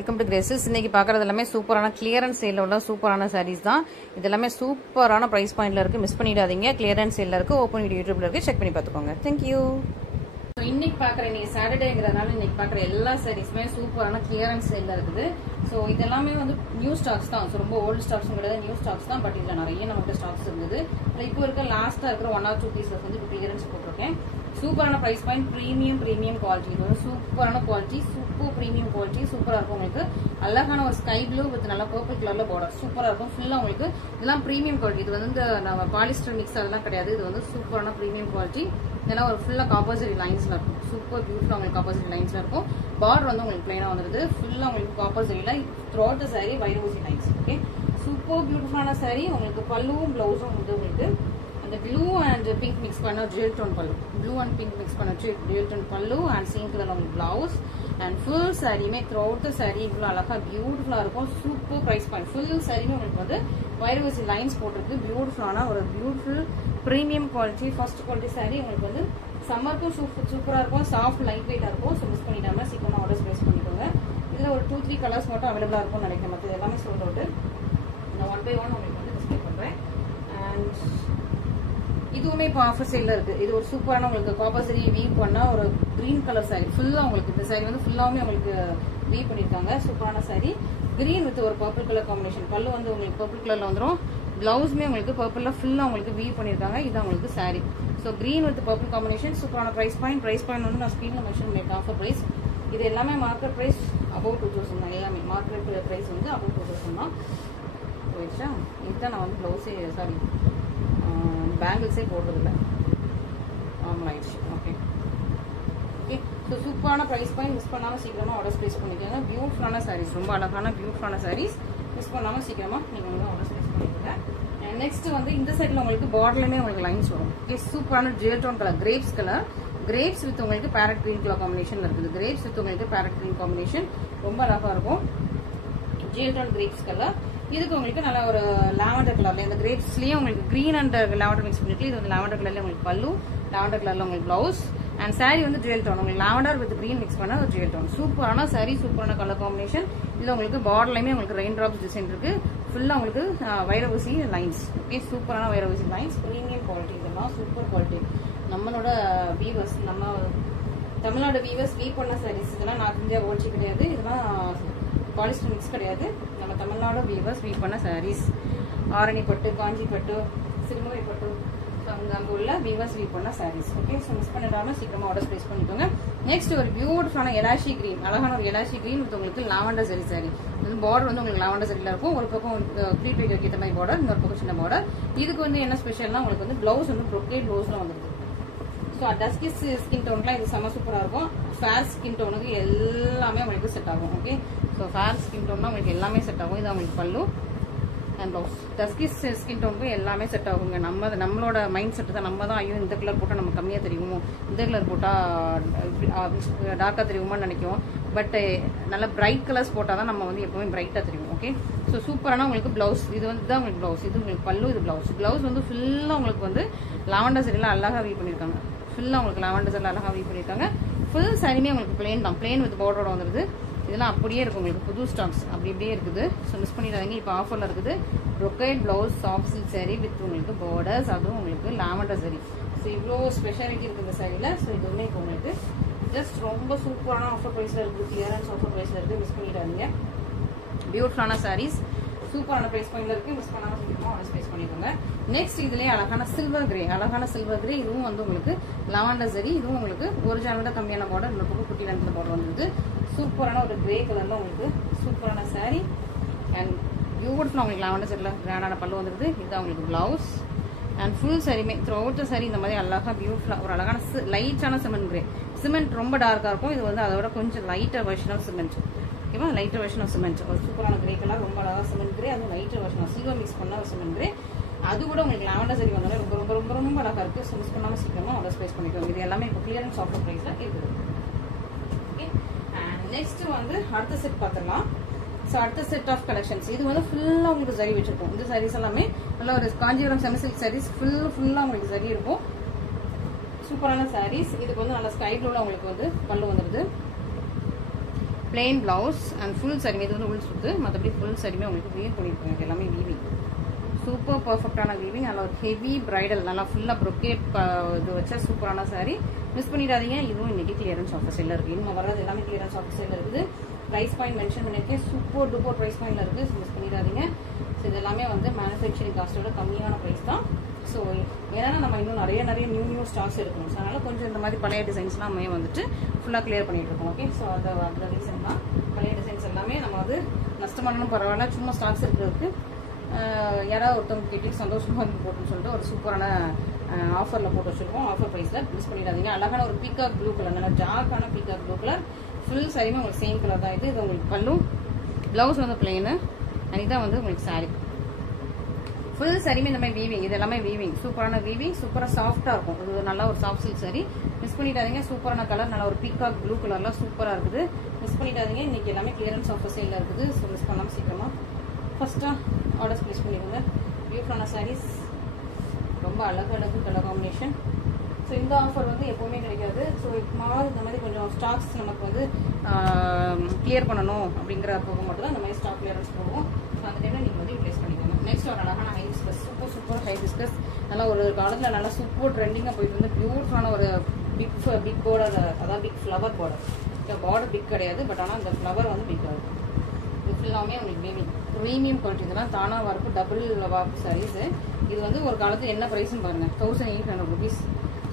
Welcome to Graces. இன்னைக்கு பார்க்குறது எல்லாமே சூப்பரான கிளியரன்ஸ் சேலில் உள்ள சூப்பரான சாரீஸ் தான். இது எல்லாமே சூப்பரான ப்ரைஸ் பாயிண்ட்ல இருக்குது. மிஸ் பண்ணிடாதீங்க. கிளியரன்ஸ் சேலில் இருக்குது. ஓப்பன் வீடியோ யூடியூப்ல இருக்குது. செக் பண்ணி பார்த்துக்கோங்க. தேங்க்யூ. ஸோ இன்னைக்கு பார்க்குற இன்னைக்கு சாட்டர்டேங்கிறதுனால இன்னைக்கு பார்க்குற எல்லா சாரீஸுமே சூப்பரான கிளியரன்ஸ் சேலில் இருக்குது. ஸோ இது எல்லாமே வந்து நியூ ஸ்டாக்ஸ் தான். ஸோ ரொம்ப ஓல்டு ஸ்டாக்ஸும் கிடையாது, நியூ ஸ்டாக்ஸ் தான். பட் இதில் நிறைய நம்மகிட்ட ஸ்டாக்ஸ் இருந்தது. இப்போ இருக்க லாஸ்ட்டாக இருக்கிற 1 or 2 பீசஸ் வந்து இப்போ கிளியரன்ஸ் போட்டிருக்கேன். சூப்பரான ப்ரைஸ் பாயிண்ட், ப்ரீமியம் குவாலிட்டி. இது வந்து சூப்பரான குவாலிட்டி, சூப்பர் ப்ரீமியம் குவாலிட்டி. சூப்பராக இருக்கும். உங்களுக்கு அழகான ஒரு ஸ்கை ப்ளூ வித் நல்லா பர்பிள் கலர்ல பார்டர் சூப்பராக இருக்கும். ஃபுல்லாக உங்களுக்கு இதெல்லாம் ப்ரீமியம் குவாலிட்டி. இது வந்து நம்ம பாலிஸ்டர் மிக்ஸ் அதெல்லாம் கிடையாது. இது வந்து சூப்பரான ப்ரீமியம் குவாலிட்டி. இதெல்லாம் ஒரு ஃபுல்லாக காப்பர்சரி லைன்ஸ்ல இருக்கும். சூப்பர் பியூட்டிஃபுல்லாக உங்களுக்கு காப்பர்சரி லைன்ஸ்ல இருக்கும். பார்டர் வந்து உங்களுக்கு பிளைனாக வந்துருது. ஃபுல்லாக உங்களுக்கு காப்பர்சரியில த்ரூ அவுட் த சாரி வைரூசி லைன்ஸ். ஓகே, சூப்பர் பியூட்டிஃபுல்லான சாரி. உங்களுக்கு பல்லுவும் பிளவுஸும் வந்து உங்களுக்கு அந்த ப்ளூ அண்ட் பிங்க் மிக்ஸ் பண்ண gel tone pallu, blue and pink mix பண்ண gel tone pallu and same colour உங்களுக்கு பிளவுஸ் அண்ட் ஃபுல் சாரியுமே த்ரூ அவுட் த சாரி இவ்வளோ அழகா பியூட்டிஃபுல்லாக இருக்கும். Super price point. ஃபுல் சாரியுமே உங்களுக்கு வந்து வைரூசி லைன்ஸ் போட்டிருக்கு. பியூட்டிஃபுல்லான ஒரு beautiful premium quality, first quality sorry. உங்களுக்கு வந்து சம்மருக்கும் சூப்பராக இருக்கும். சாஃப்ட் லைட் வெயிட்டாக இருக்கும். ஸோ மிஸ் பண்ணிட்டாமல் சீக்கிரமாக ஆர்டர்ஸ் ப்ளேஸ் பண்ணிக்கோங்க. இதில் ஒரு 2-3 கலர்ஸ் மட்டும் அவைலபிளாக இருக்கும்னு நினைக்கிறேன். மற்ற எல்லாமே சோல்ட் அவுட். நான் 1 by 1 உங்களுக்கு வந்து டிஸ்பிளே பண்ணுறேன். அண்ட் இதுவுமே இப்போ ஆஃபர் சைடில் இருக்கு. இது ஒரு சூப்பரான உங்களுக்கு காப்பர்சரி வீவ் பண்ண ஒரு கிரீன் கலர் சாரி. ஃபுல்லாக உங்களுக்கு இந்த சாரி வந்து ஃபுல்லாமே உங்களுக்கு வீவ் பண்ணியிருக்காங்க. சூப்பரான சாரி. கிரீன் வித் ஒரு பர்பிள் கலர் காம்பினேஷன். பல்லு வந்து உங்களுக்கு பர்பிள் கலர்ல வந்துடும். பிளவுஸ்மே உங்களுக்கு பர்பிள்ல ஃபுல்லாக உங்களுக்கு வீவ் பண்ணியிருக்காங்க. இது உங்களுக்கு sari. So green with purple combination. சூப்பரான ப்ரைஸ் பாயிண்ட் வந்து நான் ஸ்க்ரீனில் மென்ஷன் பண்ணியிருக்கேன். Offer price. இது எல்லாமே மார்க்கெட் ப்ரைஸ் அபவுட் 2000 தான். எல்லாமே மார்க்கெட் ப்ரைஸ் வந்து அபவுட் 2000 தான். போயிடுச்சா? இதுதான் நான் வந்து ப்ளவுஸே சாரி பேங்கிள்ஸே போடுறதில்ல. ஆயிடுச்சு. Okay okay. ஸோ சூப்பரான ப்ரைஸ் பாயிண்ட். மிஸ் பண்ணாமல் சீக்கிரமாக ஆர்டர்ஸ் ப்ளேஸ் பண்ணிக்கோங்க. பியூட்டிஃபுல்லான சாரீஸ், ரொம்ப அழகான பியூட்டிஃபுல்லான சாரீஸ். மிஸ் பண்ணாமல் சீக்கிரமாக நீங்கள் வந்து ஆர்டர்ஸ் ப்ளேஸ் பண்ணிக்கோங்க. நெக்ஸ்ட் வந்து இந்த சைடில் உங்களுக்கு பார்டர்லையுமே உங்களுக்கு லைன்ஸ் வரும். ஓகே, சூப்பரான gel tone colour, grapes colour. Grapes with உங்களுக்கு பேரட் கிரீன் கலர் காம்பினேஷன் இருக்குது. கிரேப்ஸ் வித் உங்களுக்கு பேரட் கிரீன் காம்பினேஷன் ரொம்ப அழகாக இருக்கும். Gel tone grapes colour. இதுக்கு உங்களுக்கு நல்ல ஒரு லாவெண்டர் கலர்ல, இந்த கிரேப்ஸ்லயே உங்களுக்கு கிரீன் அண்ட் லாவெண்டர் மிக்ஸ் பண்ணிட்டு இது வந்து லாவெண்டர் கலர்ல உங்களுக்கு பல்லு, லாவெண்டர் கலர்ல உங்களுக்கு பிளவுஸ் அண்ட் சாரி வந்து ஜெல் டோன். உங்களுக்கு லாவெண்டர் வித் கிரீன் மிக்ஸ் பண்ண ஒரு ஜெல் டோன். சூப்பரான சாரி, சூப்பரான கலர் காம்பினேஷன். இதுல உங்களுக்கு பார்டர்லயுமே உங்களுக்கு ரெயின் டிராப்ஸ் டிசைன் இருக்கு. ஃபுல்லா உங்களுக்கு வைரவசி லைன்ஸ். ஓகே, சூப்பரான வைரவசி லைன்ஸ். Premium quality. இதெல்லாம் சூப்பர் குவாலிட்டி. நம்மளோட வீவர்ஸ், நம்ம தமிழ்நாடு வீவர்ஸ் வீவ் பண்ண சாரீஸ். இதெல்லாம் நார்த் இந்தியா ஓல்ச்சி கிடையாது. இதெல்லாம் பாலிஸ்டர் மிக்ஸ் கிடையாது. நம்ம தமிழ்நாடு வீவர்ஸ் வீவ் பண்ண சாரீஸ். ஆரணி பட்டு, காஞ்சி பட்டு, சிறுமுகை பட்டு, அங்கே உள்ள வீவர்ஸ் வீவ் பண்ண சாரீஸ். ஓகே, ஸோ மிஸ் பண்ணிடாம சீக்கிரமா ஆர்டர் ப்ளேஸ் பண்ணிக்கோங்க. நெக்ஸ்ட் ஒரு பியூட்டிஃபுல்லான எலாஷி கிரீன், அழகான ஒரு எலாஷி கிரீன் வித் உங்களுக்கு லாவெண்டர் சரி சாரி. இது பார்டர் வந்து உங்களுக்கு லாவெண்டர் சரியில இருக்கும். ஒரு பக்கம் ப்ளீட் வைக்க ஏற்ற மாதிரி பார்டர், இன்னொரு பக்கம் சின்ன பார்டர். இதுக்கு வந்து என்ன ஸ்பெஷல்னா உங்களுக்கு வந்து பிளவுஸ் வந்து ப்ரொக்கேட் பிளவுஸ்ல வந்துருக்கு. ஸோ டஸ்கி ஸ்கின் டோனுக்குலாம் இது செம்ம சூப்பராக இருக்கும். ஃபேர் ஸ்கின் டோனுக்கு எல்லாமே உங்களுக்கு செட் ஆகும். ஓகே, ஸோ ஃபேர் ஸ்கின் டோன்னா உங்களுக்கு எல்லாமே செட் ஆகும். இது உங்களுக்கு pallu and blouse. Dusky skin டோனுக்கு எல்லாமே செட் ஆகுங்க. நம்மளோட மைண்ட் செட் தான். நம்ம தான் ஐயோ இந்த கலர் போட்டால் நம்ம கம்மியாக தெரியுமோ, இந்த கலர் போட்டால் டார்க்காக தெரியுமான்னு நினைக்கும். பட் நல்ல பிரைட் கலர்ஸ் போட்டால் தான் நம்ம வந்து எப்பவுமே பிரைட்டாக தெரியும். ஓகே, ஸோ சூப்பரான உங்களுக்கு பிளவுஸ். இது வந்து தான் உங்களுக்கு பிளவுஸ். இது உங்களுக்கு பல்லு, இது பிளவுஸ். பிளவுஸ் வந்து ஃபுல்லாக உங்களுக்கு வந்து லாவெண்டர் சரியில் அழகாக வீவ் பண்ணியிருக்காங்க. ஃபுல்லாக உங்களுக்கு லாவெண்டர் சரியில் அழகாக வீவ் பண்ணியிருக்காங்க. ஃபுல் சாரியுமே உங்களுக்கு பிளேன் தான். பிளேன் வித் பார்டரோட வந்துருது. இதெல்லாம் அப்படியே இருக்கும் உங்களுக்கு புது ஸ்டாக்ஸ் அப்படி இப்படியே இருக்குது. ஸோ மிஸ் பண்ணிடாதீங்க. இப்போ ஆஃபரில் இருக்குது. Brocade blouse, soft silk sari with உங்களுக்கு பார்டர்ஸ், அதுவும் உங்களுக்கு லாவெண்டர் சாரி. ஸோ இவ்வளோ ஸ்பெஷாலிட்டி இருக்குது இந்த சாரியில். ஸோ இதுவுமே இப்போ உங்களுக்கு ஜஸ்ட் ரொம்ப சூப்பரான ஆஃபர் ப்ரைஸில் இருக்குது. கிளியரன்ஸ் ஆஃபர் ப்ரைஸில் இருக்குது. மிஸ் பண்ணிடாதீங்க. பியூட்டிஃபுல்லான சாரீஸ் சூப்பரான ப்ரைஸ் பாயிண்ட்ல இருக்கு. மிஸ் பண்ணாம சீக்கிரமா ஆர்டர் ப்ளேஸ் பண்ணிக்கோங்க. நெக்ஸ்ட் இதுலயே அழகான சில்வர் கிரே, அழகான சில்வர் கிரே. இதுவும் வந்து உங்களுக்கு லாவெண்டர் சரி. இதுவும் உங்களுக்கு ஒரு ஜானோட கம்மியான பார்டர், இந்த பக்கம் குட்டி லென்த்ல பார்டர் வந்துருக்கு. சூப்பரான ஒரு கிரே கலர்ல உங்களுக்கு சூப்பரான சாரி அண்ட் பியூட்டிஃபுல்லா உங்களுக்கு லாவெண்டர் சரியில் கிராண்டான பல்லு வந்துருது. இதுதான் உங்களுக்கு பிளவுஸ் அண்ட் ஃபுல் சாரியுமே த்ரூ அவுட் சாரி இந்த மாதிரி அழகா பியூட்டிஃபுல்லா ஒரு அழகான லைட்டான சிமெண்ட் கிரே. சிமெண்ட் ரொம்ப டார்க்கா இருக்கும். இது வந்து அதோட கொஞ்சம் லைட்டர் வெர்ஷன் ஆஃப் சிமெண்ட். ஓகேவா, லைட்டர் வெர்ஷன் ஆஃப் சிமெண்ட். ஒரு சூப்பரான கிரே கலர், ரொம்ப அழகா சிமெண்ட் கிரே. அதுவும் lighter version of silver mix பண்ண ஒரு சிமெண்ட் கிரே. அது கூட உங்களுக்கு லாவெண்டர் சரி வந்தாலும் ரொம்ப ரொம்ப ரொம்ப ரொம்ப அழகா இருக்கு. ஸோ மிஸ் பண்ணாம சீக்கிரமா ஆர்டர் ப்ளேஸ் பண்ணிக்கோங்க. இது எல்லாமே இப்போ கிளியரன்ஸ் ஆஃபர் ப்ரைஸ்ல இருக்குது. ஓகே, அண்ட் நெக்ஸ்ட் வந்து அடுத்த செட் பார்த்துடலாம். ஸோ அடுத்த செட் ஆஃப் கலெக்ஷன்ஸ். இது வந்து ஃபுல்லாக உங்களுக்கு சரி வச்சிருக்கும். இந்த சாரீஸ் எல்லாமே நல்ல ஒரு காஞ்சிபுரம் செமி சில்க் சாரீஸ். ஃபுல்லாக உங்களுக்கு சரி இருக்கும். சூப்பரான சாரீஸ். இதுக்கு வந்து நல்ல ஸ்கை ப்ளூல உங்களுக்கு வந்து பல்லு வந்துருது. Plain blouse and full sorry. இது வந்து உள் சுத்து, மற்றபடி ஃபுல் சாரியுமே உங்களுக்கு வீவ் பண்ணியிருக்காங்க. எல்லாமே வீவிங், சூப்பர் பர்ஃபெக்டான வீவிங். நல்லா ஒரு ஹெவி பிரைடல், நல்லா ஃபுல்லாக ப்ரொக்கேட் இது வச்சா சூப்பரான சாரி. மிஸ் பண்ணிடாதீங்க. இதுவும் இன்னைக்கு கிளியரன்ஸ் ஆஃபர் சேல்ல இருக்குது. இன்னும் வர்றது எல்லாமே கிளியரன்ஸ் ஆஃபர் சேல்ல இருக்குது. ப்ரைஸ் பாயிண்ட் மென்ஷன் பண்ணியிருக்கேன், சூப்பர் டூப்பர் ப்ரைஸ் பாயிண்ட்ல இருக்குது. ஸோ மிஸ் பண்ணிடாதீங்க. ஸோ இது எல்லாமே வந்து மேனுஃபேக்சரிங் காஸ்ட்டோட கம்மியான ப்ரைஸ் தான். ஸோ ஏன்னா நம்ம இன்னும் நிறைய நியூ ஸ்டாக்ஸ் எடுக்கணும். ஸோ அதனால் கொஞ்சம் இந்த மாதிரி பழைய டிசைன்ஸ்லாம் நம்ம வந்துட்டு ஃபுல்லாக கிளியர் பண்ணிட்டு இருக்கோம். ஓகே, ஸோ அந்த ரீசன் தான் பழைய டிசைன்ஸ் எல்லாமே நம்ம வந்து நஷ்டமானாலும் பரவாயில்ல, சும்மா ஸ்டாக்ஸ் இருக்கிறதுக்கு யாராவது ஒருத்தவங்க கேட்டு சந்தோஷமாக இருந்து போட்டுன்னு சொல்லிட்டு ஒரு சூப்பரான ஆஃபரில் போட்டு வச்சுருக்கோம். ஆஃபர் ப்ரைஸில் மிஸ் பண்ணிடாதீங்க. அழகான ஒரு பீகாக் ப்ளூ கலர், நல்லா டார்க்கான பீகாக் ப்ளூ கலர். ஃபுல் சாரியுமே உங்களுக்கு சேம் கலர் தான். இது உங்களுக்கு பல்லு, ப்ளவுஸ் வந்து பிளெயின், அண்ட் இதான் வந்து உங்களுக்கு சாரி. ஃபுல் சாரியுமே இந்த மாதிரி வீவிங், இது எல்லாமே வீவிங், சூப்பரான வீவிங், சூப்பராக சாஃப்டாக இருக்கும். இது நல்லா ஒரு சாஃப்ட் சில்க் சாரி. மிஸ் பண்ணிடாதீங்க. சூப்பரான கலர், நல்லா ஒரு பீகாக் ப்ளூ கலர்லாம் சூப்பராக இருக்குது. மிஸ் பண்ணிடாதீங்க. இன்னைக்கு எல்லாமே கிளியரன்ஸ் ஆஃபர் சேலில் இருக்குது. ஸோ மிஸ் பண்ணாமல் சீக்கிரமாக ஃபர்ஸ்ட்டாக ஆர்டர்ஸ் ப்ளேஸ் பண்ணிடுங்க. பியூட்டிஃபுல்லான சாரீஸ், ரொம்ப அழகு கலர் காம்பினேஷன். ஸோ இந்த ஆஃபர் வந்து எப்போவுமே கிடைக்காது. ஸோ இந்த மாதிரி கொஞ்சம் ஸ்டாக்ஸ் நமக்கு வந்து கிளியர் பண்ணணும் அப்படிங்கிற போக மட்டும் தான் இந்த மாதிரி ஸ்டாக் கிளியரன்ஸ் போடுவோம். ஸோ அந்த டைமில் நீங்கள் வந்து யூட்டிலைஸ் பண்ணிக்கோங்க. நெக்ஸ்ட் ஒரு அழகான ஹை பிஸ்கஸ், சூப்பர் ஹை பிஸ்கஸ். நல்லா ஒரு காலத்தில் நல்லா சூப்பர் ட்ரெண்டிங்காக போயிட்டு வந்து பியூட்டிஃபுல்லான ஒரு பிக் பார்டர், அதாவது பிக் ஃப்ளவர் பார்டர். இந்த பார்டர் பிக் கிடையாது, பட் ஆனால் அந்த ஃப்ளவர் வந்து பிக்காக இருக்கும். இது ஃபுல்லாமே உங்களுக்கு வீவிங், ப்ரீமியம் குவாலிட்டி. இதெல்லாம் தானாக வரப்பு டபுள் வார்ப் சாரீஸு. இது வந்து ஒரு காலத்தில் என்ன ப்ரைஸ்ன்னு பாருங்கள், 1800 rupees.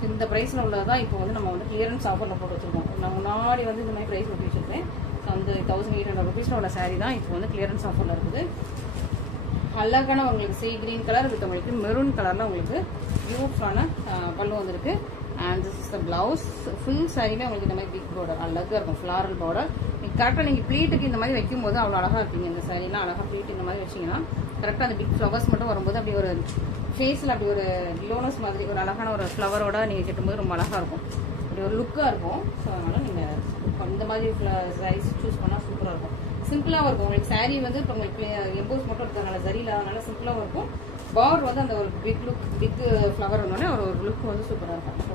இந்த ப்ரைஸில் உள்ளதான் இப்போ வந்து நம்ம வந்து கிளியரன்ஸ் ஆஃபரில் போட்டு வச்சுருக்கோம். நான் முன்னாடி வந்து இந்த மாதிரி ப்ரைஸ் போட்டு வச்சுருக்கேன். ஸோ அந்த 1800 rupees உள்ள சாரீ தான் இப்போ வந்து கிளியரன்ஸ் ஆஃபரில் இருக்குது. அழகான உங்களுக்கு சீ கிரீன் கலர் வித் உங்களுக்கு மெரூன் கலரில் உங்களுக்கு பியூட்டிஃபுல்லான பல்லு வந்திருக்கு. And this is the blouse. Full சாரியுமே உங்களுக்கு இந்த மாதிரி பிக் பார்டர் அழகாக இருக்கும், ஃப்ளாரல் பார்டர். நீங்கள் கரெக்டாக நீங்கள் ப்ளீட்டுக்கு இந்த மாதிரி வைக்கும்போது அவ்வளோ அழகாக இருப்பீங்க. இந்த சாரீலாம் அழகாக ப்ளீட் இந்த மாதிரி வச்சிங்கன்னா கரெக்டாக அந்த பிக் ஃப்ளவர்ஸ் மட்டும் வரும்போது அப்படி ஒரு ஃபேஸில் அப்படி ஒரு க்ளோனஸ் மாதிரி ஒரு அழகான ஒரு ஃப்ளவரோட நீங்கள் கட்டும்போது ரொம்ப அழகாக இருக்கும், அப்படி ஒரு லுக்காக இருக்கும். ஸோ அதனால் நீங்கள் இந்த மாதிரி சாரீஸ் சூஸ் பண்ணால் சூப்பராக இருக்கும். சிம்பிளாகவும் இருக்கும். உங்களுக்கு சாரீ வந்து இப்போ உங்களுக்கு எம்போஸ் மட்டும் இருக்கிறதுனால சரியில் அதனால சிம்பிளாகவும் இருக்கும். பார்டர் வந்து அந்த ஒரு பிக் ஃப்ளவர் வந்தோடனே ஒரு லுக் வந்து சூப்பராக இருக்கும். ஸோ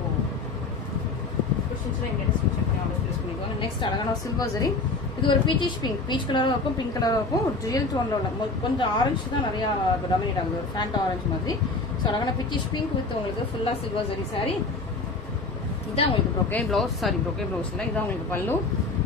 கொஸ்டின்ஸ்லாம் எங்கே செக் பண்ணி ஆர்டர் ப்ளேஸ் பண்ணிக்கோங்க. நெக்ஸ்ட் அழகான சில்வர் சரி. இது ஒரு பீச் கலராக இருக்கும், பிங்க் கலராக இருக்கும். ஒரு ரியல் டோனில் உள்ள கொஞ்சம் ஆரஞ்சு தான் நிறையா டாமினேட் ஆகுது, ஒரு ஃபேண்ட் ஆரஞ்சு மாதிரி. ஸோ அழகான பீச் பிங்க் வித் உங்களுக்கு ஃபுல்லாக சில்வர் சரி சாரி. இதான் உங்களுக்கு ப்ரோக்கே ப்ளவுஸ் இல்லை, இதான் உங்களுக்கு பல்லு.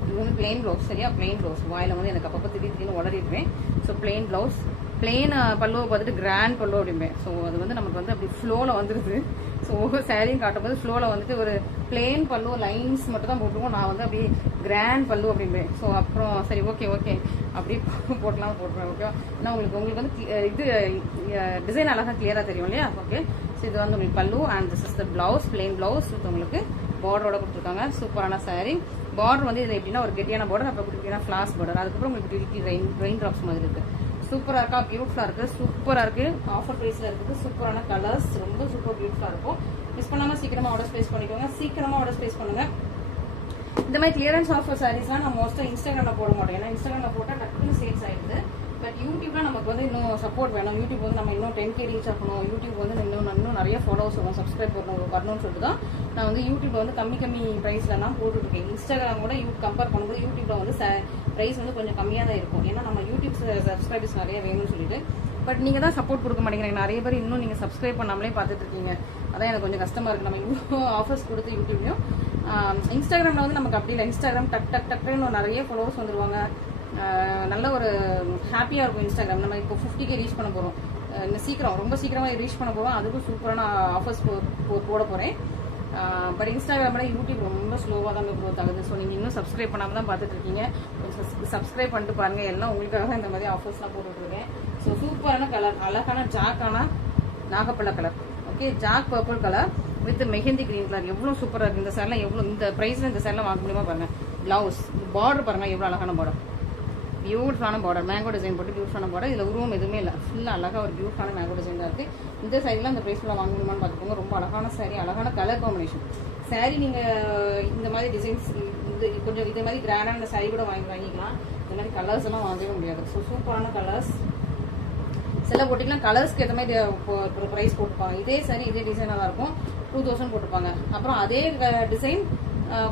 இது வந்து பிளெயின் ப்ளவுஸ் சரியா, பிளெயின் ப்ளவுஸ். வாயில் வந்து எனக்கு அப்பப்போ திடீர்னு உளறிடுவேன். ஸோ பிளெயின் ப்ளவுஸ், பிளெயின் பல்லுவை பார்த்துட்டு கிராண்ட் பல்லு அப்படிம்பேன். ஸோ அது வந்து நமக்கு வந்து அப்படி ஃப்ளோவில் வந்துடுது. ஸோ ஒவ்வொரு சாரியும் காட்டும்போது ஃப்ளோவில் வந்துட்டு ஒரு பிளெயின் பல்லு லைன்ஸ் மட்டும் தான் போட்டுருவோம். நான் வந்து அப்படி கிராண்ட் பல்லு அப்படிம்பேன். ஸோ அப்புறம் சரி ஓகே அப்படி போட்டுருவேன். ஓகே, ஏன்னா உங்களுக்கு வந்து இது டிசைன் அழகாக கிளியராக தெரியும் இல்லையா. ஓகே, ஸோ இது வந்து உங்களுக்கு pallu and this is the blouse, plain blouse with உங்களுக்கு பார்டரோட கொடுத்துருக்காங்க. சூப்பரான சாரி. பார்டர் வந்து இதில் எப்படின்னா ஒரு கெட்டியான பார்டர், அப்புறம் கொடுத்தீங்கன்னா ஃபிளாஸ் பார்டர், அதுக்கப்புறம் உங்களுக்கு ரெயின் ட்ராப்ஸ் மாதிரி இருக்குது. சூப்பராக இருக்கா, பியூட்டிஃபுல்லாக இருக்குது, சூப்பராக இருக்குது. ஆஃபர் ப்ரைஸில் இருக்குது. சூப்பரான கலர்ஸ், ரொம்ப சூப்பர் பியூட்டிஃபுல்லாக இருக்கும். மிஸ் பண்ணாமல் சீக்கிரமாக ஆர்டர் ப்ளேஸ் பண்ணிக்கோங்க. சீக்கிரமாக ஆர்டர் ப்ளேஸ் பண்ணுங்கள். இந்த மாதிரி கிளியரன்ஸ் ஆஃபர் சாரீஸ்லாம் நான் மோஸ்ட்டாக இன்ஸ்டாகிராமில் போட மாட்டேன். ஏன்னா இன்ஸ்டாகிராமில் போட்டால் டக்குன்னு சேல்ஸ் ஆகிடுது. பட் யூடியூப்ல நமக்கு வந்து இன்னும் சப்போர்ட் வேணும். யூடியூப் வந்து நம்ம இன்னும் 10K ரீச் ஆகணும். யூடியூப் வந்து இன்னும் நிறைய ஃபாலோவர்ஸ் வரும், சப்ஸ்கிரைப் வரணும்னு சொல்லிட்டு தான் நான் வந்து யூடியூப்ல வந்து கம்மி ப்ரைஸ்லாம் போட்டுருக்கேன். இன்ஸ்டாகிராம் கூட கம்பேர் பண்ணும்போது யூடியூப்ல வந்து ப்ரைஸ் வந்து கொஞ்சம் கம்மியாக தான் இருக்கும். ஏன்னா நம்ம யூடியூப் சப்ஸ்கிரைபர்ஸ் நிறைய வேணும்னு சொல்லிட்டு. பட் நீங்கள் தான் சப்போர்ட் கொடுக்க மாட்டேங்கிறீங்க. நிறைய பேர் இன்னும் நீங்கள் சப்ஸ்கிரைப் பண்ணாமலே பார்த்துட்டு இருக்கீங்க. அதான் எனக்கு கொஞ்சம் கஷ்டமா இருக்கு. நம்ம இவ்வளோ ஆஃபர்ஸ் கொடுத்து யூடியூப்லையும் இன்ஸ்டாகிராமில் வந்து நமக்கு அப்படி இல்லை. இன்ஸ்டாகிராம் டக்குன்னு நிறைய ஃபாலோவர்ஸ் வந்துருவாங்க. நல்ல ஒரு ஹாப்பியாக இருக்கும் இன்ஸ்டாகிராம். நம்ம இப்போ 50K ரீச் பண்ண போகிறோம். ரொம்ப சீக்கிரமாக ரீச் பண்ண போகிறோம். அதுக்கும் சூப்பரான ஆஃபர்ஸ் போட போகிறேன். பட் இன்ஸ்டாகிராமில் யூடியூப் ரொம்ப ஸ்லோவாக தான் க்ரோத் ஆகுது. ஸோ நீங்கள் இன்னும் சப்ஸ்கிரைப் பண்ணாமல் தான் பார்த்துட்டு இருக்கீங்க. சப்ஸ்கிரைப் பண்ணிட்டு பாருங்கள். எல்லாம் உங்களுக்காக இந்த மாதிரி ஆஃபர்ஸ்லாம் போட்டுட்ருக்கேன். ஸோ சூப்பரான கலர், அழகான ஜாக்கான நாகப்பழ கலர். ஓகே, ஜாக் purple colour with mehndi green colour. எவ்வளோ சூப்பராக இருக்குது. இந்த சேரில் எவ்வளோ இந்த ப்ரைஸில் இந்த சேரில் வாங்க முடியுமா பாருங்கள். ப்ளவுஸ் பார்டர் பாருங்கள், எவ்வளோ அழகான பார்டர், பியூட்டிஃபுல்லான பார்டர், மேங்கோ டிசைன் போட்டு பியூட்டிஃபுல்லான பார்டர். இதில் உருவம் எதுவுமே இல்லை, ஃபுல்லாக அழகாக ஒரு பியூட்டிஃபுல்லான மேங்கோ டிசைன் தான் இருக்குது. இந்த சைடில் அந்த ப்ரைஸில் வாங்க முடியுமான்னு பார்த்துக்கோங்க. ரொம்ப அழகான சாரீ, அழகான கலர் காம்பினேஷன் சாரீ. நீங்கள் இந்த மாதிரி டிசைன்ஸ் கொஞ்சம் இதே மாதிரி கிராண்டான சாரீ கூட வாங்கிக்கலாம். இந்த மாதிரி கலர்ஸ் எல்லாம் வாங்கவே முடியாது. ஸோ சூப்பரான கலர்ஸ். சில போட்டிங்கன்னா கலர்ஸ்க்கு ஏற்ற மாதிரி ப்ரைஸ் போட்டுப்பாங்க. இதே சாரி இதே டிசைனாக தான் இருக்கும், 2000 போட்டுப்பாங்க. அப்புறம் அதே டிசைன்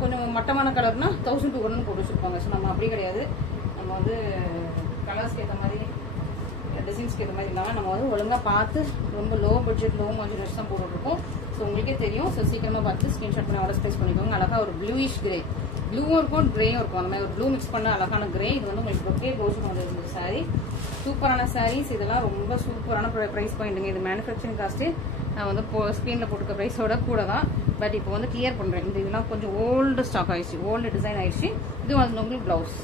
கொஞ்சம் மட்டமான கலர்னா 1200 போட்டு வச்சுருப்பாங்க. ஸோ நம்ம அப்படி கிடையாது, நம்ம வந்து கலர்ஸ்க்கு ஏற்ற மாதிரி டிசைன்ஸ்க்கு ஏற்ற மாதிரி இல்லாமல் நம்ம வந்து ஒழுங்காக பார்த்து ரொம்ப லோ பட்ஜெட் லோ மார்ஜின் தான் போட்டுருக்கோம். ஸோ உங்களுக்கே தெரியும். ஸோ சீக்கிரமாக பார்த்து ஸ்க்ரீன்ஷாட் பண்ணி ஆர்டர் ப்ளேஸ் பண்ணிக்கோங்க. அழகாக ஒரு ப்ளூயிஷ் கிரே, ப்ளூவும் இருக்கும் கிரேயும் இருக்கும். அந்த மாதிரி ஒரு ப்ளூ மிக்ஸ் பண்ண அழகான கிரே. இது வந்து உங்களுக்கு பொக்கே ப்ளவுஸும் வந்து இருந்தது சாரீ. சூப்பரான சாரீஸ் இதெல்லாம், ரொம்ப சூப்பரான ப்ரைஸ் பாயிண்ட்டுங்க. இது மேனுஃபேக்சரிங் காஸ்ட்டு நான் வந்து ஸ்க்ரீனில் போட்டுக்க ப்ரைஸோட கூட தான். பட் இப்போ வந்து கிளியர் பண்ணுறேன். இந்த இதெல்லாம் கொஞ்சம் ஓல்டு ஸ்டாக் ஆயிடுச்சு, ஓல்டு டிசைன் ஆயிடுச்சு. இது வந்து உங்களுக்கு ப்ளவுஸ்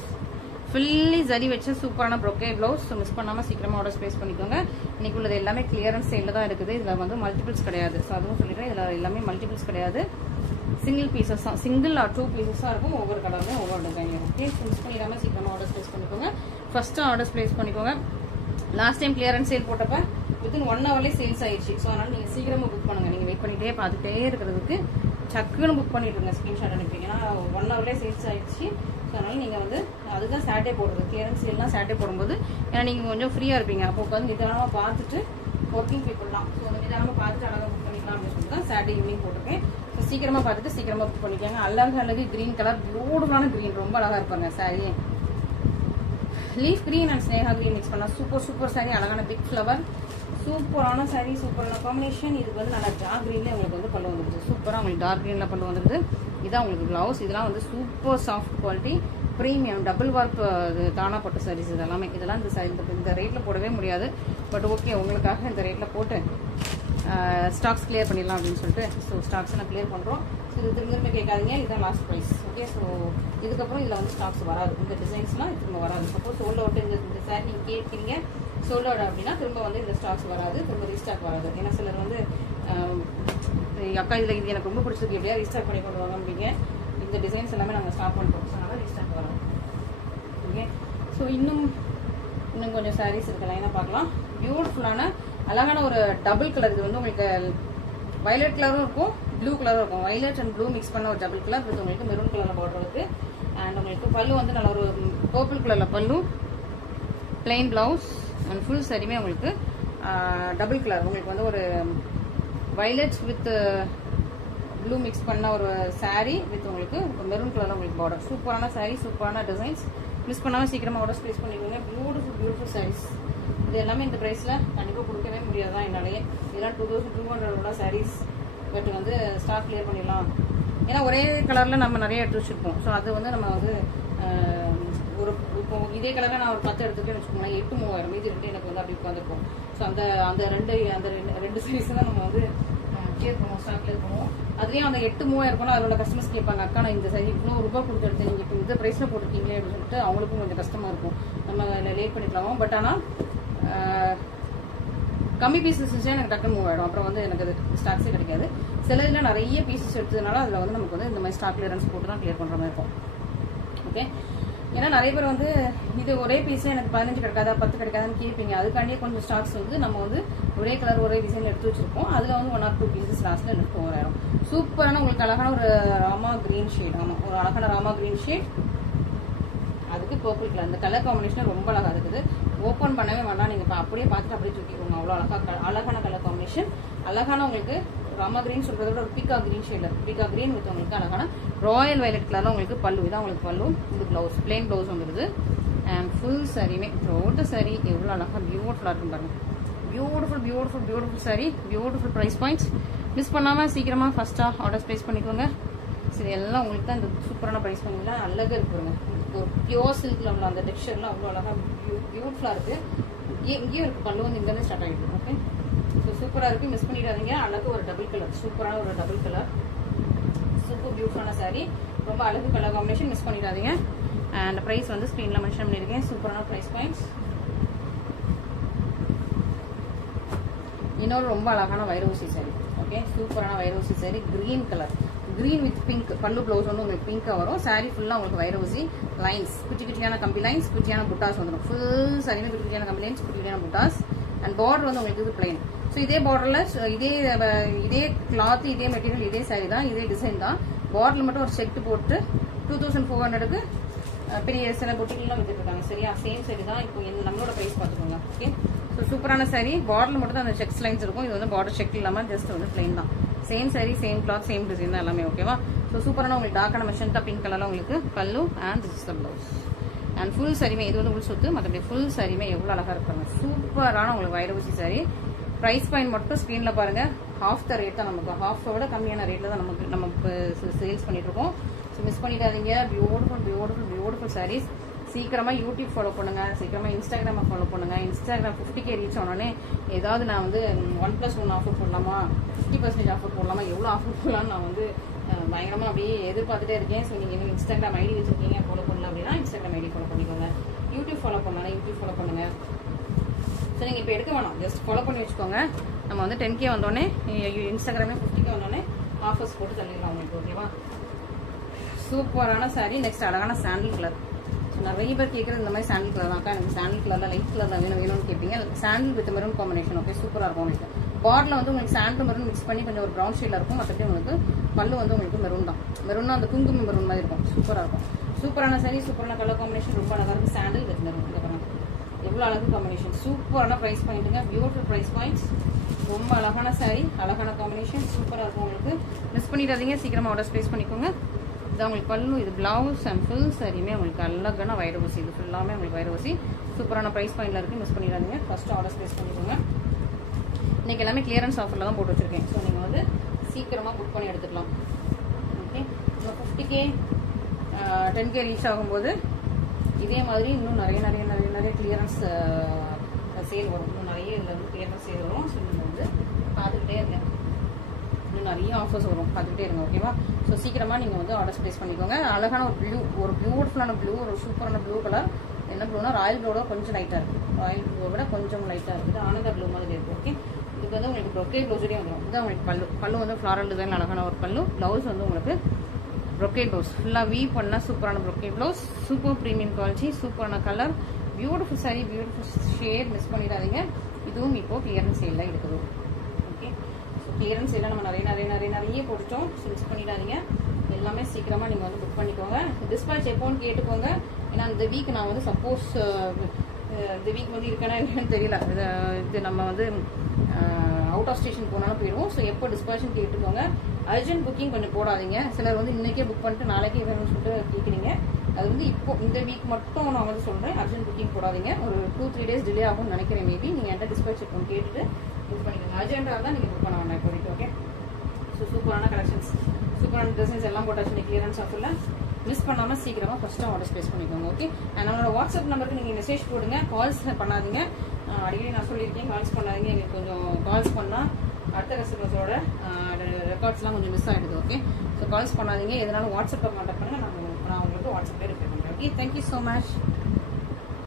ஃபுல்லி ஜரி வச்சு சூப்பரான ப்ரொக்கே ப்ளவுஸ். ஸோ மிஸ் பண்ணாமல் சீக்கிரமாக ஆர்டர் ப்ளேஸ் பண்ணிக்கோங்க. இன்னைக்கு உள்ளது எல்லாமே கிளியரன்ஸ் சேலில் தான் இருக்குது. இதில் வந்து மல்டிபிள்ஸ் கிடையாது. ஸோ அதுவும் சொல்லிடுறேன், இதில் எல்லாமே மல்டிபிள்ஸ் கிடையாது. சிங்கிள் பீசஸ் தான், சிங்கிள் ஆர் 2 பீசஸாக இருக்கும். ஒவ்வொரு கலர்லையும் ஒவ்வொரு டிசைன்லையும். ஓகே, மிஸ் பண்ணிடாமல் சீக்கிரமாக ஆர்டர் ப்ளேஸ் பண்ணிக்கோங்க. ஃபஸ்ட்டு ஆர்டர்ஸ் ப்ளேஸ் பண்ணிக்கோங்க. லாஸ்ட் டைம் கிளியரன்ஸ் சேல் போட்டப்ப வித்தின் 1 ஹவர்லேயே சேல்ஸ் ஆயிடுச்சு. ஸோ அதனால் நீங்கள் சீக்கிரமாக புக் பண்ணுங்கள். நீங்கள் வெயிட் பண்ணிகிட்டே பார்த்துட்டே இருக்கிறதுக்கு சக்குன்னு புக் பண்ணிட்டுருங்க. ஸ்க்ரீன்ஷாட் அனுப்பிங்க. ஏன்னா 1 ஹவர்லேயே சேல்ஸ் ஆயிடுச்சு. ஸோ அதனால் நீங்கள் வந்து அதுதான் சாட்டர்டே போடுறது. கிளியரன்ஸ் சேல்லாம் சாட்டர்டே போடும்போது ஏன்னா நீங்கள் கொஞ்சம் ஃப்ரீயாக இருப்பீங்க. அப்போ உட்காந்து நிதானமாக பார்த்துட்டு ஒர்க்கிங் பீப்புளெலாம் ஸோ அந்த நிதானமாக பார்த்துட்டு அழகாக புக் பண்ணிக்கலாம் அப்படின்னு சொல்லிட்டு தான் சாட்டர்டே ஈவினிங் போட்டிருக்கேன். ஸோ சீக்கிரமாக பார்த்துட்டு சீக்கிரமாக புக் பண்ணிக்கோங்க. அழகு க்ரீன் கலர், பியூட்டிஃபுல்லான க்ரீன், ரொம்ப அழகாக இருப்பாங்க sorry. Leaf green and Sneha green mix பண்ணலாம். சூப்பர் சாரி, அழகான பிக் ஃப்ளவர், சூப்பரான சாரி, சூப்பரான காம்பினேஷன். இதுக்கு வந்து நல்லா டார்க் கிரீன்ல உங்களுக்கு வந்து பல்லு வந்துருது. சூப்பராக உங்களுக்கு டார்க் கிரீன்ல பல்லு வந்துருது. இதான் உங்களுக்கு பிளவுஸ். இதெல்லாம் வந்து super soft quality, premium double warp தானா பட்டு சாரீஸ். இதெல்லாம் இந்த ரேட்டில் போடவே முடியாது. பட் ஓகே, உங்களுக்காக இந்த ரேட்டில் போட்டு ஸ்டாக்ஸ் கிளியர் பண்ணிடலாம் அப்படின்னு சொல்லிட்டு ஸோ ஸ்டாக்ஸ் நான் கிளியர் பண்ணுறோம். ஸோ இது திரும்ப கேட்காதீங்க, இதுதான் லாஸ்ட் ப்ரைஸ். ஓகே, ஸோ இதுக்கப்புறம் இதில் வந்து ஸ்டாக்ஸ் வராது. இந்த டிசைன்ஸ்லாம் திரும்ப வராது. சப்போஸ் சோல்ட் அவுட் இந்த சாரி நீங்கள் கேட்குறீங்க சோல்ட் அவுட் அப்படின்னா திரும்ப வந்து இந்த ஸ்டாக்ஸ் வராது, திரும்ப ரீஸ்டாக் வராது. ஏன்னா சிலர் வந்து அக்கா இதில் இது எனக்கு ரொம்ப பிடிச்சிருக்கு, எப்படியா ரீஸ்டாக் பண்ணி கொண்டு வாங்க அப்படிங்க. இந்த டிசைன்ஸ் எல்லாமே நாங்கள் ஸ்டாக் பண்ணுறோம். ஸோ அதனால் ரீஸ்டாக் வரும். ஓகே, ஸோ இன்னும் கொஞ்சம் சாரீஸ் இருக்கு, லைனாக பார்க்கலாம். பியூட்டிஃபுல்லான அழகான ஒரு டபுள் கலர். இது வந்து உங்களுக்கு வயலட் கலரும் இருக்கும், ப்ளூ கலரும் இருக்கும். வயலட் அண்ட் ப்ளூ மிக்ஸ் பண்ண ஒரு டபுள் கலர் வித் உங்களுக்கு மெரூன் கலரில் பார்டர் இருக்கு. அண்ட் உங்களுக்கு பல்லு வந்து நல்ல ஒரு பர்பிள் கலரில் பல்லு, பிளெயின் பிளவுஸ் அண்ட் ஃபுல் சரியுமே உங்களுக்கு டபுள் கலர். உங்களுக்கு வந்து ஒரு வயலட் வித் ப்ளூ மிக்ஸ் பண்ண ஒரு சாரீ வித் உங்களுக்கு மெரூன் கலரில் உங்களுக்கு பார்டர். சூப்பரான சாரீ, சூப்பரான டிசைன்ஸ். மிஸ் பண்ணாமல் சீக்கிரமாக ஆர்டர் ப்ளேஸ் பண்ணிக்கோங்க. பியூட்டிஃபுல் சாரீஸ். இது எல்லாமே இந்த ப்ரைஸில் கண்டிப்பாக கொடுக்கவே முடியாது தான் என்னாலே. இதெல்லாம் 2200 சாரீஸ். பட் வந்து ஸ்டாக் கிளியர் பண்ணிடலாம். ஏன்னா ஒரே கலரில் நம்ம நிறைய எடுத்து வச்சுருப்போம். ஸோ அது வந்து நம்ம வந்து ஒரு இப்போ இதே கலரில் நான் ஒரு 10 எடுத்துகிட்டேன்னு வச்சுக்கோங்களேன், 8,3000 மீதி 2 எனக்கு வந்து அப்படி உட்காந்துருக்கும். ஸோ அந்த ரெண்டு சைஸ் தான் நம்ம வந்து கிளியர் பண்ணுவோம், ஸ்டாக் கிளியர் பண்ணுவோம். அதுலேயும் அந்த 8,3000 இருக்கும்னா அதோட கஸ்டமர்ஸ் கேட்பாங்க, அக்கா நான் இந்த சரி இவ்வளோ ரூபாய் கொடுத்து எடுத்து நீங்கள் இப்போ இந்த ப்ரைஸில் போட்டிருக்கீங்களே அப்படின்னு சொல்லிட்டு அவங்களுக்கும் கொஞ்சம் கஷ்டமாக இருக்கும். நம்ம லேட் பண்ணிக்கலாமோ. பட் ஆனால் கம்மி பீசஸ் இருந்துச்சுன்னா எனக்கு டக்குன்னு மூவ் ஆகிடும். அப்புறம் வந்து எனக்கு அது ஸ்டாக்ஸே கிடைக்காது. சில இதில் நிறைய பீசஸ் எடுத்ததுனால அதில் வந்து நமக்கு வந்து இந்த மாதிரி ஸ்டாக் கிளியரன்ஸ் போட்டு தான் கிளியர் பண்ணுற மாதிரி இருக்கும். ஓகே, ஏன்னா நிறைய பேர் வந்து இது ஒரே பீஸில் எனக்கு 15 கிடைக்காதா 10 கிடைக்காதான்னு கேட்பீங்க. அதுக்காண்டியே கொஞ்சம் ஸ்டாக்ஸ் வந்து நம்ம வந்து ஒரே கலர் ஒரே டிசைன் எடுத்து வச்சிருப்போம். அதில் வந்து 1 or 2 பீசஸ் லாஸ்ட்டில் எனக்கு ஓவர் ஆயிரும். சூப்பரான உங்களுக்கு அழகான ஒரு ராமா கிரீன் ஷேட். ஆமாம், ஒரு அழகான ராமா கிரீன் ஷேட், அதுக்கு பர்பிள் கலர். இந்த கலர் காம்பினேஷன் ரொம்ப அழகாக இருக்குது. ஓப்பன் பண்ணவே வேண்டாம், நீங்கள் அப்படியே பார்த்துட்டு அப்படியே தூக்கிக்கோங்க. அவ்வளோ அழகான கலர் காம்பினேஷன். அழகான உங்களுக்கு ராமா கிரீன் சொல்றத விட ஒரு Bhika green shader, Bhika green with உங்களுக்கு அழகான ராயல் வயலட் கலர்ல உங்களுக்கு பல்லு. இதான் உங்களுக்கு பல்லு. இது பிளவுஸ், பிளெயின் பிளவுஸ் வந்துருது. அண்ட் ஃபுல் சாரியுமே ரோட்டு சாரி எவ்வளோ அழகாக பியூட்டிஃபுல்லாக இருக்கும் பாருங்க. Beautiful sari, beautiful price points. Miss பண்ணாமல் சீக்கிரமாக ஃபஸ்ட்டாக ஆர்டர்ஸ் ப்ளேஸ் பண்ணிக்கோங்க. சரி, எல்லாம் உங்களுக்கு தான் இந்த சூப்பரான ப்ரைஸ் பாயிண்ட்லாம் அழகாக இருக்குங்க. ஒரு பியோர் சில்கில் உள்ள அந்த டெக்ஸ்சர்லாம் அவ்வளோ அழகாக பியூட்டிஃபுல்லாக இருக்குது. இங்கேயும் இருக்குது பல்லு வந்து இங்கேருந்து ஸ்டார்ட் ஆகிடுது. ஓகே, ஸோ சூப்பராக இருக்குது, மிஸ் பண்ணிடாதீங்க. அழகு ஒரு டபுள் கலர், சூப்பரான ஒரு டபுள் கலர், சூப்பர் பியூட்டிஃபுல்லான சாரீ, ரொம்ப அழகு கலர் காம்பினேஷன், மிஸ் பண்ணிடாதீங்க. அண்ட் ப்ரைஸ் வந்து ஸ்க்ரீனில் மென்ஷன் பண்ணியிருக்கேன். சூப்பரான ப்ரைஸ் பாயிண்ட்ஸ். இன்னொரு ரொம்ப அழகான வைரோசி சாரீ. ஓகே, சூப்பரான வைரோசி sari, green colour, green with pink. Pallu blouse வந்து உங்களுக்கு பிங்காக வரும். சாரீ ஃபுல்லாக உங்களுக்கு வைரோசி லைன்ஸ், குட்டியான கம்பி லைன்ஸ், குட்டியான புட்டாஸ் வந்துடும். ஃபுல் சாரியுமே குட்டியான கம்பி லைன்ஸ், குட்டியான புட்டாஸ். அண்ட் பார்டர் வந்து உங்களுக்கு இது பிளைன். ஸோ இதே பார்டரில் இதே கிளாத், இதே மெட்டீரியல், இதே சாரீ தான், இதே டிசைன் தான். பார்டரில் மட்டும் ஒரு செட்டு போட்டு 2400க்கு பெரிய சில பொட்டிகள்லாம் வித்துட்ருக்காங்க. சரியா, சேம் சாரீ தான். இப்போ நம்மளோட ப்ரைஸ் பார்த்துக்கோங்க. ஓகே, ஸோ சூப்பரான சாரீ. பார்டரில் மட்டும் தான் அந்த செக்ஸ் லைன்ஸ் இருக்கும். இது வந்து பார்டர் செக் இல்லாமல் ஜஸ்ட் வந்து பிளைன் தான். Same sorry, same cloth, same design தான் எல்லாமே. ஓகேவா? ஸோ சூப்பரான உங்களுக்கு டார்க்கான மெஷன்டா பிங்க் கலர்ல உங்களுக்கு pallu and this is the blouse. And full சாரிமே இது வந்து உள் சொத்து, மற்றபடி ஃபுல் சாரிமே எவ்வளோ அழகா இருப்பாங்க. சூப்பரான உங்களுக்கு வைரவசி சாரி. ப்ரைஸ் பாயிண்ட் மட்டும் ஸ்க்ரீனில் பாருங்க. ஹாஃப் த ரேட் தான், நமக்கு ஹாஃபோட கம்மியான ரேட்டில் தான் நமக்கு சேல்ஸ் பண்ணிட்டு இருக்கோம். ஸோ மிஸ் பண்ணிடாதீங்க. Beautiful beautiful beautiful sarees. சீக்கிரமா யூடியூப் ஃபாலோ பண்ணுங்க, சீக்கிரமா இன்ஸ்டாகிராமை ஃபாலோ பண்ணுங்க. இன்ஸ்டாகிராம் 50K ரீச் ஆனோடனே ஏதாவது நான் வந்து 1+1 ஆஃபர் போடலாமா, 50% ஆஃபர் போடலாமா, எவ்வளோ ஆஃபர் போடலான்னு நான் வந்து பயங்கரமா அப்படியே எதிர்பார்த்துட்டே இருக்கேன். ஸோ நீங்க இன்ஸ்டாகிராம் ஐடி வச்சிருக்கீங்க, ஃபாலோ பண்ணல அப்படின்னா இன்ஸ்டாகிராம் ஐடி ஃபாலோ பண்ணிக்கோங்க. யூடியூப் ஃபாலோ பண்ணாலும் யூடியூப் ஃபாலோ பண்ணுங்க. ஸோ நீங்க இப்போ எடுக்க வேணாம், ஜஸ்ட் ஃபாலோ பண்ணி வச்சுக்கோங்க. நம்ம வந்து 10K வந்தோடனே இன்ஸ்டாகிராமே 50K வந்தோடனே ஆஃபர்ஸ் போட்டு தள்ளிடலாம் உங்களுக்கு. ஓகேவா? சூப்பரான சாரி. நெக்ஸ்ட் அழகான சாண்டில் கலர். ஸோ நிறைய பேர் கேட்குறது இந்த மாதிரி சாண்டில் கலர் தான். எனக்கு சாண்டில் கலர்ல லைட் கலர்ல வேணும்னு கேட்பீங்க. சாண்டில் வித் மெரூன் காம்பினேஷன். ஓகே, சூப்பராக இருக்கும் உங்களுக்கு. பார்டர்ல வந்து உங்களுக்கு சாண்டில் மெரூன் மிக்ஸ் பண்ணி கொஞ்சம் ஒரு ப்ரௌன் ஷேட்ல இருக்கும். மற்றபடி உங்களுக்கு பல்லு வந்து உங்களுக்கு மெரூன் தான். மெரூன்னா அந்த குங்குமம் மெரூன் மாதிரி இருக்கும். சூப்பராக இருக்கும். சூப்பரான சாரி, சூப்பரான கலர் காம்பினேஷன், ரொம்ப அழகாக இருக்கும். Sandal with maroon. இங்கே பாருங்க எவ்வளோ அழகு காம்பினேஷன். சூப்பரான ப்ரைஸ் பாயிண்ட்டுங்க. Beautiful price points. ரொம்ப அழகான சாரி, அழகான காம்பினேஷன், சூப்பராக இருக்கும் உங்களுக்கு. மிஸ் பண்ணிடாதீங்க, சீக்கிரமா ஆர்டர் ப்ளேஸ் பண்ணிக்கோங்க. இது உங்களுக்கு பல்லு, இது பிளவுஸ் அண்ட் ஃபுல் சாரியுமே உங்களுக்கு அழகான வைரவசி. இது ஃபுல்லாமே உங்களுக்கு வைரவசி. சூப்பரான ப்ரைஸ் பாயிண்ட்ல இருக்கு. மிஸ் பண்ணிடாதீங்க. ஃபர்ஸ்ட் ஆர்டர் ப்ளேஸ் பண்ணிக்கோங்க. இன்னைக்கு எல்லாமே கிளியரன்ஸ் ஆஃபர்ல தான் போட்டு வச்சிருக்கேன். ஸோ நீங்க வந்து சீக்கிரமா புக் பண்ணி எடுத்துக்கலாம். ஓகே, இந்த 50K 10K ரீச் ஆகும்போது இதே மாதிரி இன்னும் நிறைய நிறைய நிறைய நிறைய கிளியரன்ஸ் சேல் வரும். இன்னும் நிறைய இதில் வந்து கிளியரன்ஸ் சேல் வரும். ஸோ நீங்கள் வந்து பார்த்துக்கிட்டே இருங்க. இன்னும் நிறைய ஆஃபர்ஸ் வரும், பார்த்துக்கிட்டே இருங்க. ஓகேவா? ஸோ சீக்கிரமா நீங்கள் வந்து ஆர்டர் ப்ளேஸ் பண்ணிக்கோங்க. அழகான ஒரு பியூட்டிஃபுல்லான ப்ளூ, ஒரு சூப்பரான ப்ளூ கலர். என்ன ப்ளூனா ராயல் ப்ளூவோட கொஞ்சம் லைட்டாக இருக்குது. ராயல் ப்ளூவை விட கொஞ்சம் லைட்டாக இருக்குது. ஆனந்தா ப்ளூ மாதிரி இருக்குது. ஓகே, இதுக்கு வந்து உங்களுக்கு ப்ரொக்கே ப்ளவுஸோடய வந்துடும். இதுதான் உங்களுக்கு பல்லு. பல்லு வந்து ஃப்ளாரல் டிசைன் அழகான ஒரு பல்லு. ப்ளவுஸ் வந்து உங்களுக்கு ப்ரொக்கே ப்ளவுஸ். ஃபுல்லாக வீ பண்ண சூப்பரான brocade blouse. Super premium quality, சூப்பரான colour, beautiful sari, beautiful shade. Miss பண்ணிடாதீங்க. இதுவும் இப்போ கிளியரன்ஸ் சேலில் இருக்குது. ஓகே, ஸோ கிளியரன்ஸ் சேலில் நம்ம நிறைய நிறைய நிறைய நிறைய போட்டுட்டோம். ஸோ மிஸ் பண்ணிடாதீங்க. எல்லாமே சீக்கிரமாக நீங்கள் வந்து புக் பண்ணிக்கோங்க. டிஸ்பேச் எப்போன்னு கேட்டுக்கோங்க. ஏன்னா இந்த வீக் நான் வந்து சப்போஸ் இந்த வீக் வந்து இருக்கேன்னா இல்லைன்னு தெரியல. இது நம்ம வந்து அவுட் ஆஃப் ஸ்டேஷன் போனாலும் போயிடுவோம். ஸோ எப்போ டிஸ்பேச்சுன்னு கேட்டுக்கோங்க. அர்ஜென்ட் புக்கிங் கொஞ்சம் போடாதீங்க. சிலர் வந்து இன்னைக்கே புக் பண்ணிட்டு நாளைக்கே வேணும்னு சொல்லிட்டு கேட்குறீங்க. அது வந்து இப்போ இந்த வீக் மட்டும் நான் வந்து சொல்கிறேன். அர்ஜென்ட் புக்கிங் போடாதீங்க. ஒரு 2-3 days டிலே ஆகும்னு நினைக்கிறேன். மேபி நீங்கள் என்கிட்ட டிஸ்பேச் எப்போன்னு கேட்டுட்டு புக் பண்ணிக்கோங்க. அர்ஜென்ட்டாக இருந்தால் நீங்கள் புக் பண்ண வேண்டாம் இப்போதைக்கு. ஓகே, ஸோ சூப்பரான கலெக்ஷன்ஸ், சூப்பரான டிசைன்ஸ் எல்லாம் போட்டாச்சு கிளியரன்ஸ் ஆஃபரில். மிஸ் பண்ணாமல் சீக்கிரமாக ஃபஸ்ட்டு ஆர்டர் ப்ளேஸ் பண்ணிக்கோங்க. ஓகே, நம்மளோட வாட்ஸ்அப் நம்பருக்கு நீங்கள் மெசேஜ் போடுங்க. கால்ஸ் பண்ணாதீங்க. அடிக்கடி நான் சொல்லியிருக்கேன், கால்ஸ் பண்ணாதீங்க. எங்களுக்கு கொஞ்சம் கால்ஸ் பண்ணால் அடுத்த கஸ்டமர்ஸோட ரெக்கார்ட்ஸ்லாம் கொஞ்சம் மிஸ் ஆகிடுது. ஓகே, ஸோ கால்ஸ் பண்ணாதீங்க. எதனாலும் வாட்ஸ்அப்பில் கான்டாக்ட் பண்ணுங்கள். நான் உங்களுக்கு வாட்ஸ்அப்பில் ரிப்ளை பண்ணுறேன். Okay, thank you so much.